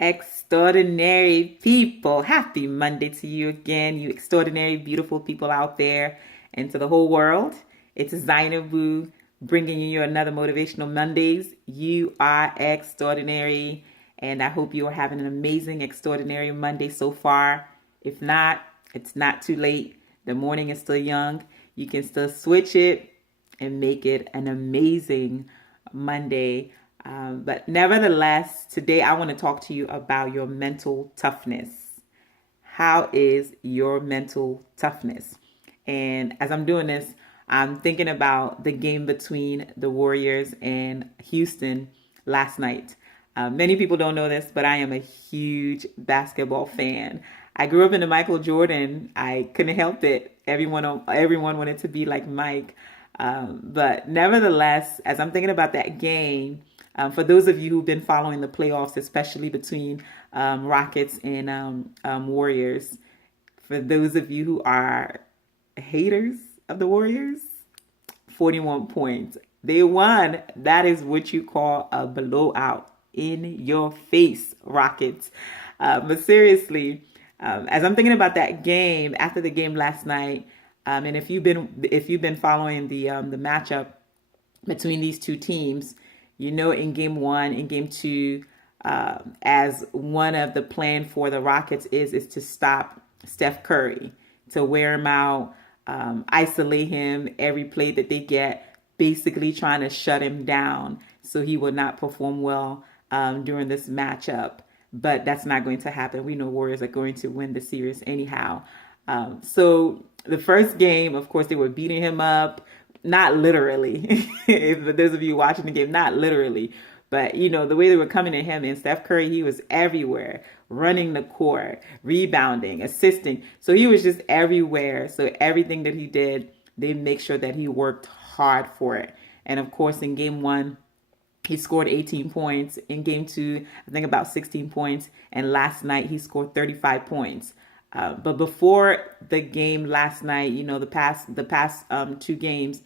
Extraordinary people. Happy Monday to you again, you extraordinary, beautiful people out there and to the whole world. It's Zainabu bringing you another Motivational Mondays. You are extraordinary, and I hope you are having an amazing, extraordinary Monday so far. If not, it's not too late. The morning is still young. You can still switch it and make it an amazing Monday. But nevertheless, today I want to talk to you about your mental toughness. How is your mental toughness? And as I'm doing this, I'm thinking about the game between the Warriors and Houston last night. Many people don't know this, but I am a huge basketball fan. I grew up into Michael Jordan. I couldn't help it. Everyone wanted to be like Mike. But nevertheless, as I'm thinking about that game, for those of you who've been following the playoffs, especially between Rockets and Warriors, for those of you who are haters of the Warriors, 41 points. They won. That is what you call a blowout, in your face, Rockets. But seriously, as I'm thinking about that game, after the game last night, and if you've been following the matchup between these two teams, you know, in game one, in game two, as one of the plan for the Rockets is to stop Steph Curry, to wear him out, isolate him every play that they get, basically trying to shut him down so he will not perform well during this matchup. But that's not going to happen. We know Warriors are going to win the series anyhow. So the first game, of course, they were beating him up. Not literally. For those of you watching the game, not literally. But, you know, the way they were coming at him, and Steph Curry, he was everywhere, running the court, rebounding, assisting. So he was just everywhere. So everything that he did, they make sure that he worked hard for it. And of course, in game one, he scored 18 points. In game two, I think about 16 points. And last night, he scored 35 points. But before the game last night, you know, the past two games,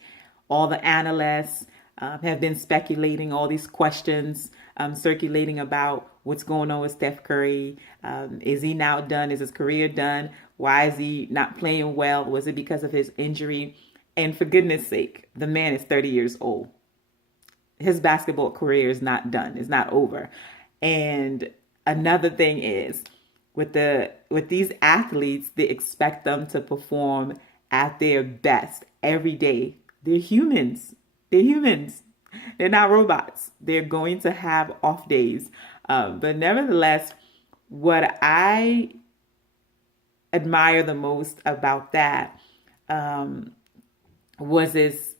all the analysts have been speculating all these questions circulating about what's going on with Steph Curry. Is he now done? Is his career done? Why is he not playing well? Was it because of his injury? And for goodness sake, the man is 30 years old. His basketball career is not done. It's not over. And another thing is, with these athletes, they expect them to perform at their best every day. They're humans. They're humans. They're not robots. They're going to have off days. But nevertheless, what I admire the most about that was his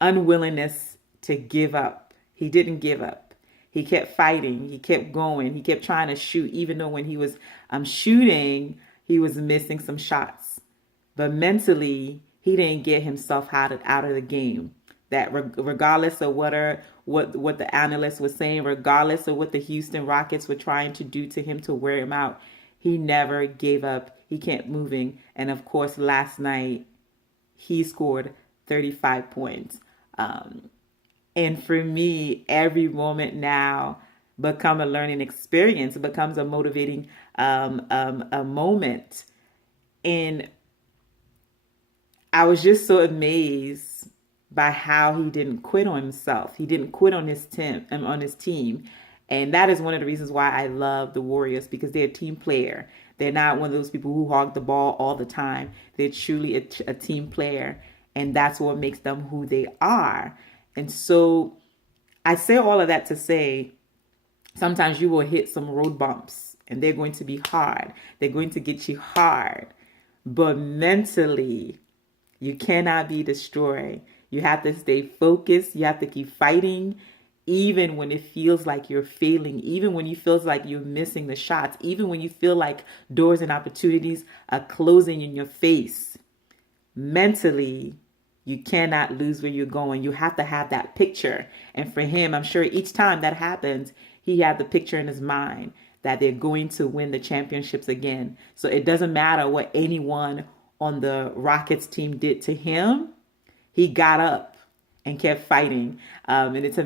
unwillingness to give up. He didn't give up. He kept fighting. He kept going. He kept trying to shoot, even though when he was shooting, he was missing some shots. But mentally, he didn't get himself out of the game. That regardless of what the analysts were saying, regardless of what the Houston Rockets were trying to do to him to wear him out, he never gave up. He kept moving. And of course, last night, he scored 35 points. And for me, every moment now become a learning experience. It becomes a motivating a moment. And I was just so amazed by how he didn't quit on himself. He didn't quit on his team. And that is one of the reasons why I love the Warriors, because they're a team player. They're not one of those people who hog the ball all the time. They're truly a team player. And that's what makes them who they are. And so I say all of that to say, sometimes you will hit some road bumps and they're going to be hard. They're going to get you hard. But mentally, you cannot be destroyed. You have to stay focused. You have to keep fighting, even when it feels like you're failing, even when you feel like you're missing the shots, even when you feel like doors and opportunities are closing in your face. Mentally, you cannot lose where you're going. You have to have that picture. And for him, I'm sure each time that happens, he had the picture in his mind that they're going to win the championships again. So it doesn't matter what anyone on the Rockets team did to him. He got up and kept fighting. And it's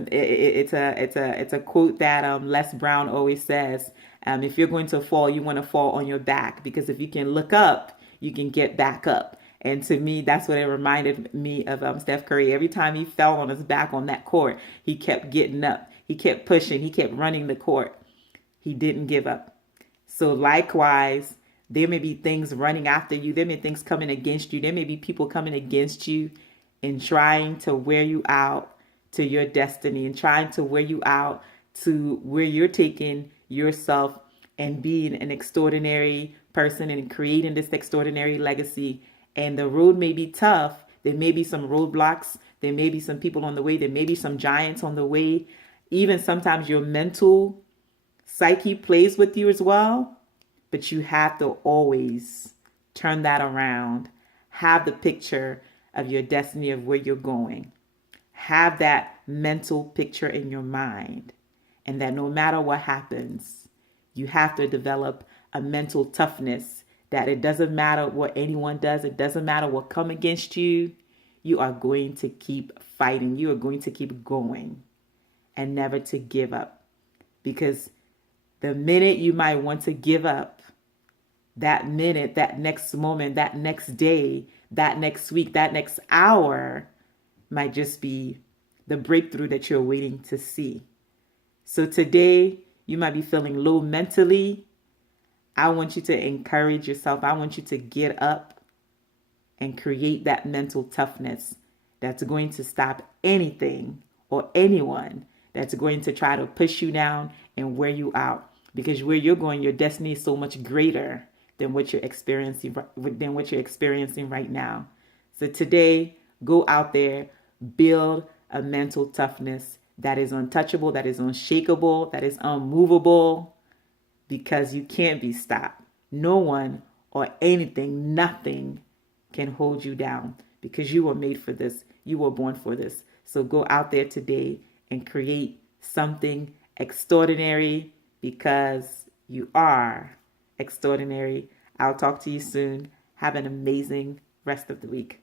a quote that Les Brown always says. If you're going to fall, you want to fall on your back, because if you can look up, you can get back up. And to me, that's what it reminded me of Steph Curry. Every time he fell on his back on that court, he kept getting up. He kept pushing. He kept running the court. He didn't give up. So likewise, there may be things running after you. There may be things coming against you. There may be people coming against you and trying to wear you out to your destiny, and trying to wear you out to where you're taking yourself and being an extraordinary person and creating this extraordinary legacy. And the road may be tough. There may be some roadblocks. There may be some people on the way. There may be some giants on the way. Even sometimes your mental psyche plays with you as well. But you have to always turn that around. Have the picture of your destiny, of where you're going. Have that mental picture in your mind. And that no matter what happens, you have to develop a mental toughness, that it doesn't matter what anyone does. It doesn't matter what come against you. You are going to keep fighting. You are going to keep going, and never to give up. Because the minute you might want to give up, that minute, that next moment, that next day, that next week, that next hour might just be the breakthrough that you're waiting to see. So today, you might be feeling low mentally. I want you to encourage yourself. I want you to get up and create that mental toughness that's going to stop anything or anyone that's going to try to push you down and wear you out. Because where you're going, your destiny is so much greater than what you're experiencing right now. So today, go out there, build a mental toughness that is untouchable, that is unshakable, that is unmovable, because you can't be stopped. No one or anything, nothing can hold you down, because you were made for this. You were born for this. So go out there today and create something extraordinary, because you are extraordinary. I'll talk to you soon. Have an amazing rest of the week.